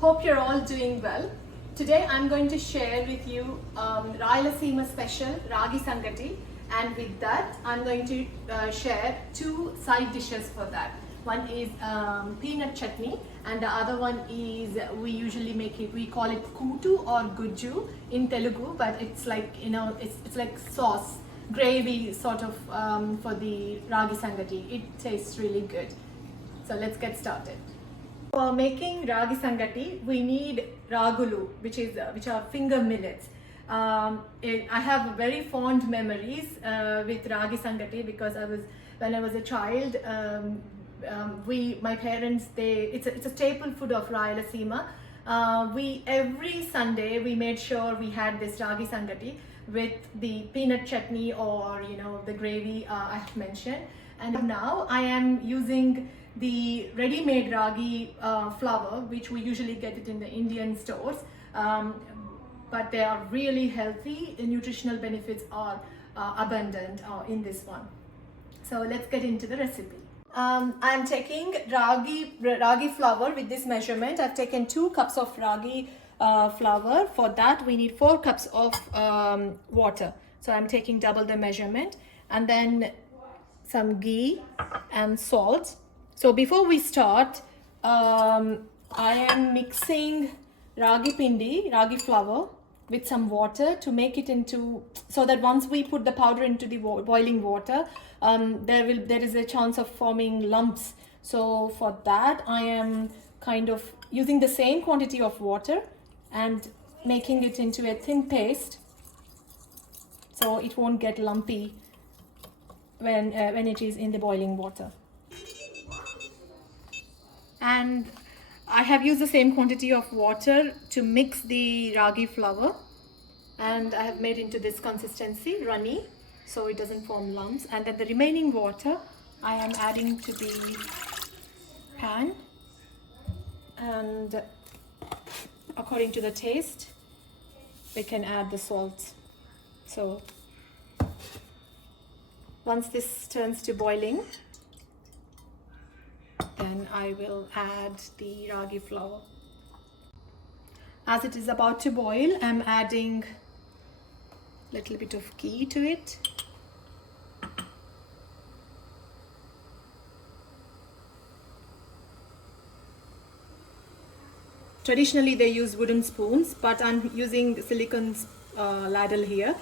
Hope you're all doing well. Today I'm going to share with you Rayalaseema special Ragi Sangati, and with that I'm going to share two side dishes for that. One is peanut chutney and the other one is we usually make it, we call it Kutu or Gujju in Telugu, but it's like, you know, it's like sauce, gravy sort of for the Ragi Sangati. It tastes really good. So let's get started. For making Ragi Sangati, we need ragulu, which are finger millets. I have very fond memories with Ragi Sangati because when I was a child, my parents, it's a staple food of Rayalaseema. Every Sunday we made sure we had this Ragi Sangati with the peanut chutney or the gravy I have mentioned. And now I am using the ready-made ragi flour, which we usually get it in the Indian stores, but they are really healthy. The nutritional benefits are abundant in this one. So let's get into the recipe. I'm taking ragi flour with this measurement. I've taken 2 cups of ragi flour. For that we need 4 cups of water. So I'm taking double the measurement, and then some ghee and salt. So before we start, I am mixing ragi flour with some water to make it into, so that once we put the powder into the boiling water, there is a chance of forming lumps. So for that, I am kind of using the same quantity of water and making it into a thin paste, so it won't get lumpy when it is in the boiling water. And I have used the same quantity of water to mix the ragi flour, and I have made into this consistency, runny, so it doesn't form lumps. And then the remaining water I am adding to the pan, and according to the taste we can add the salt. So once this turns to boiling, then I will add the ragi flour. As it is about to boil, I'm adding a little bit of ghee to it. Traditionally they use wooden spoons, but I'm using silicone ladle here.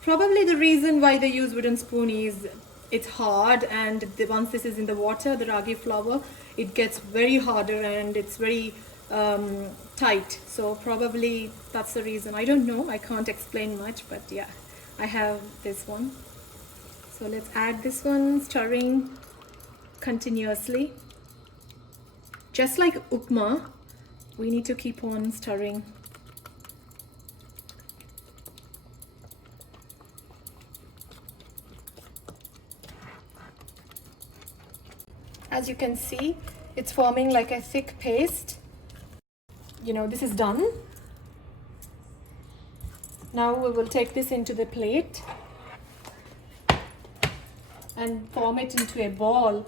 Probably the reason why they use wooden spoon is it's hard, and once this is in the water, the ragi flour, it gets very harder and it's very tight. So probably that's the reason. I don't know, I can't explain much, but yeah, I have this one. So let's add this one, stirring continuously. Just like upma, we need to keep on stirring. As you can see, it's forming like a thick paste. This is done. Now we will take this into the plate and form it into a ball.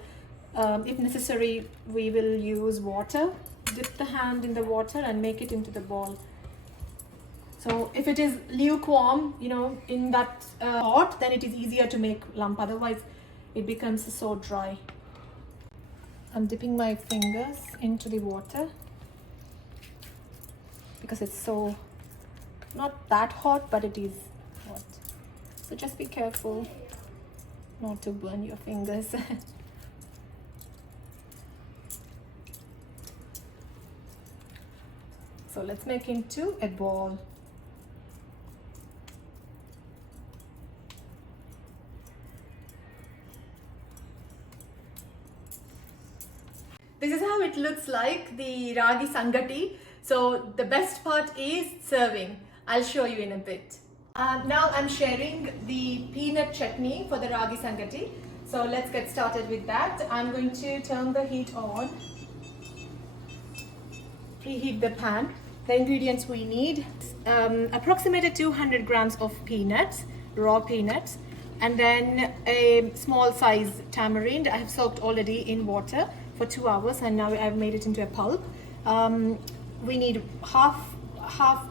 If necessary, we will use water. Dip the hand in the water and make it into the ball. So if it is lukewarm, in that hot, then it is easier to make lump. Otherwise, it becomes so dry. I'm dipping my fingers into the water because it's so not that hot, but it is hot. So just be careful not to burn your fingers. So let's make into a ball. This is how it looks like, the Ragi Sangati. So the best part is serving. I'll show you in a bit. Now I'm sharing the peanut chutney for the Ragi Sangati. So let's get started with that. I'm going to turn the heat on. Preheat the pan. The ingredients we need, approximately 200 grams of peanuts, raw peanuts, and then a small size tamarind. I have soaked already in water for 2 hours, and now I've made it into a pulp. we need half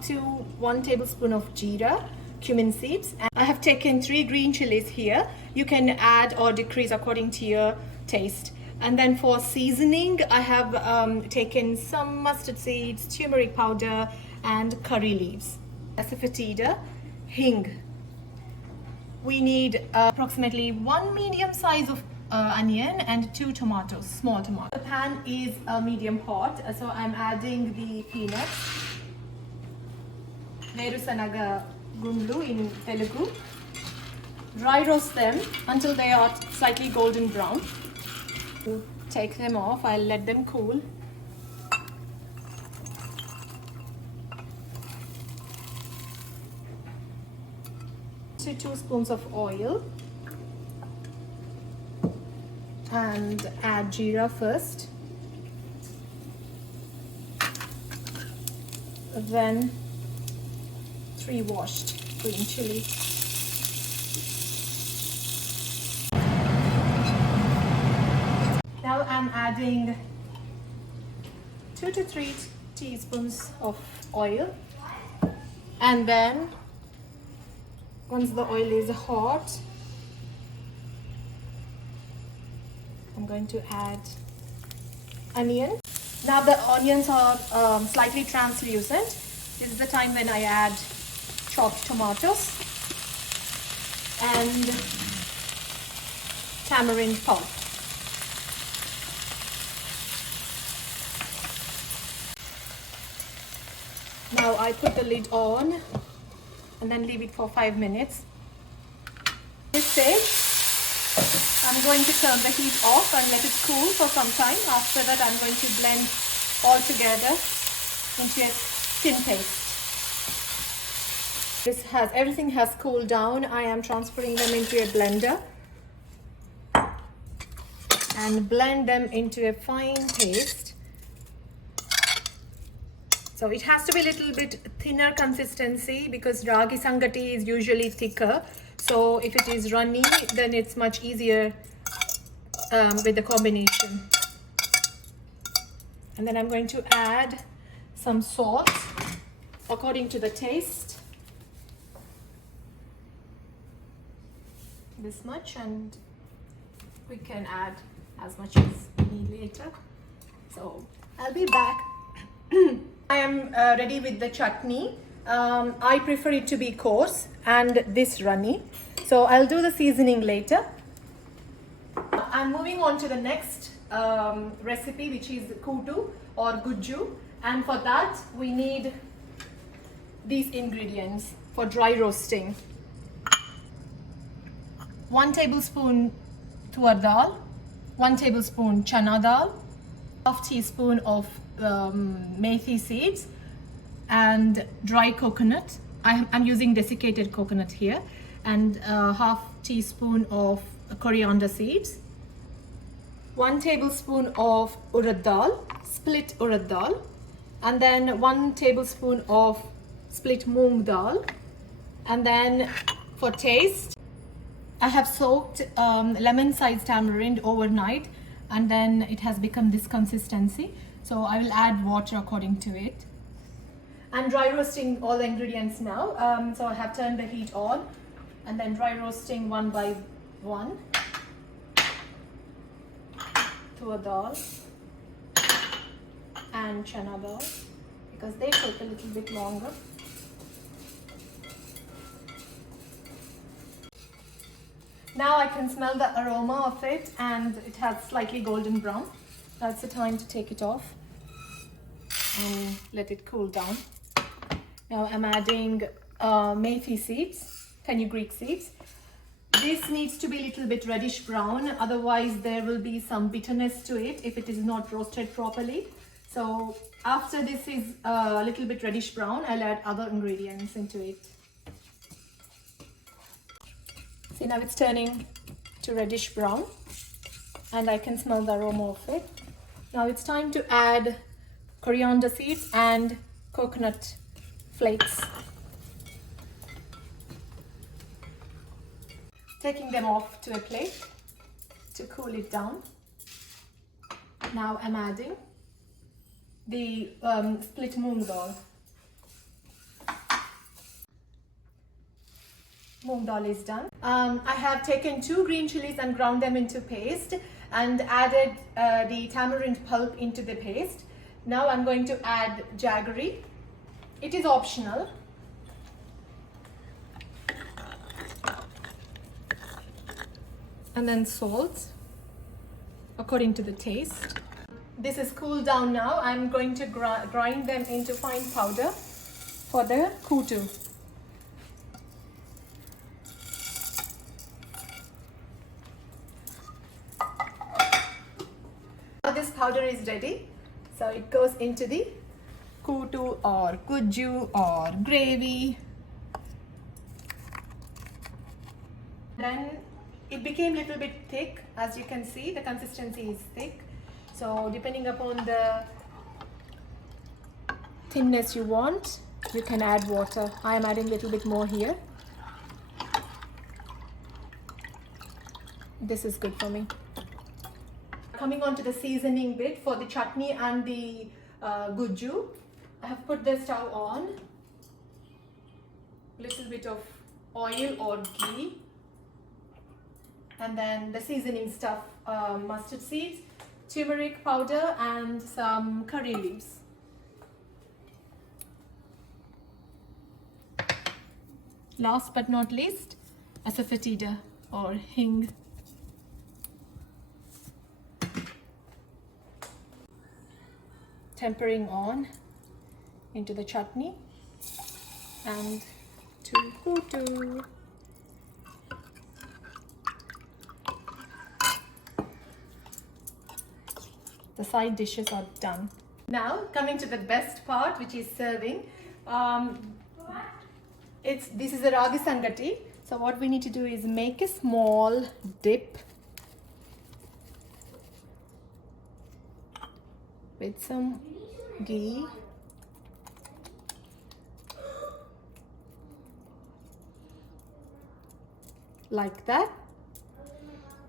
to 1 tablespoon of jeera, cumin seeds. And I have taken 3 green chilies here. You can add or decrease according to your taste. And then for seasoning, I have taken some mustard seeds, turmeric powder, and curry leaves. Asafoetida, hing. We need approximately 1 medium size of onion and 2 tomatoes, small tomatoes. The pan is medium hot, so I'm adding the peanuts. Verusanaga gundlu in Telugu. Dry roast them until they are slightly golden brown. Take them off, I'll let them cool. So 2 spoons of oil and add jeera first, then 3 washed green chilies. Now I'm adding 2 to 3 teaspoons of oil, and then once the oil is hot, I'm going to add onion. Now the onions are slightly translucent. This is the time when I add chopped tomatoes and tamarind pulp. Now I put the lid on and then leave it for 5 minutes. This stage, I'm going to turn the heat off and let it cool for some time. After that, I'm going to blend all together into a thin paste. Everything has cooled down. I am transferring them into a blender and blend them into a fine paste. So it has to be a little bit thinner consistency because Ragi Sangati is usually thicker. So if it is runny, then it's much easier with the combination. And then I'm going to add some salt according to the taste. This much, and we can add as much as we need later. So I'll be back. I am ready with the chutney. I prefer it to be coarse and this runny. So I'll do the seasoning later. I'm moving on to the next recipe, which is kutu or gujju. And for that, we need these ingredients for dry roasting. 1 tablespoon tur dal, 1 tablespoon chana dal, half teaspoon of methi seeds, and dry coconut. I'm using desiccated coconut here, and half teaspoon of coriander seeds, 1 tablespoon of urad dal, split urad dal, and then 1 tablespoon of split moong dal. And then for taste, I have soaked lemon-sized tamarind overnight, and then it has become this consistency. So I will add water according to it. I'm dry roasting all the ingredients now. So I have turned the heat on and then dry roasting one by one. Tur dal and chana dal because they take a little bit longer. Now I can smell the aroma of it, and it has slightly golden brown. That's the time to take it off and let it cool down. Now I'm adding methi seeds, fenugreek seeds. This needs to be a little bit reddish brown, otherwise there will be some bitterness to it if it is not roasted properly. So after this is a little bit reddish brown, I'll add other ingredients into it. See, now it's turning to reddish brown and I can smell the aroma of it. Now it's time to add coriander seeds and coconut flakes. Taking them off to a plate to cool it down. Now I'm adding the split moong dal. Moong dal is done. I have taken 2 green chilies and ground them into paste and added the tamarind pulp into the paste. Now I'm going to add jaggery. It is optional. And then salt according to the taste. This is cooled down now. I'm going to grind them into fine powder for the kutu. Now this powder is ready. So it goes into the kutu or gujju or gravy. Then it became a little bit thick. As you can see, the consistency is thick. So depending upon the thinness you want, you can add water. I am adding a little bit more here. This is good for me. Coming on to the seasoning bit for the chutney and the gujju, I have put the stove on. Little bit of oil or ghee. And then the seasoning stuff, mustard seeds, turmeric powder and some curry leaves. Last but not least, asafoetida or hing. Tempering on into the chutney and to kutu. The side dishes are done. Now coming to the best part, which is serving. This is a Raagi Sangati. So what we need to do is make a small dip with some ghee. Like that.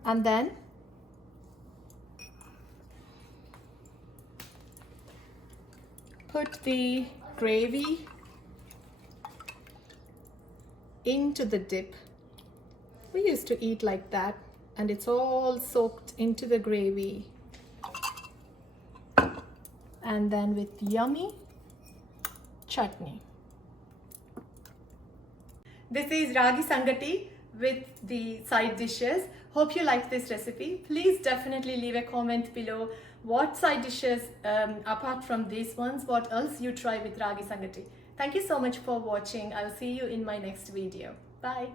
And then put the gravy into the dip. We used to eat like that, and it's all soaked into the gravy. And then with yummy chutney. This is Raagi Sangati with the side dishes. Hope you liked this recipe. Please definitely leave a comment below what side dishes, apart from these ones, what else you try with Raagi Sangati. Thank you so much for watching. I'll see you in my next video. Bye.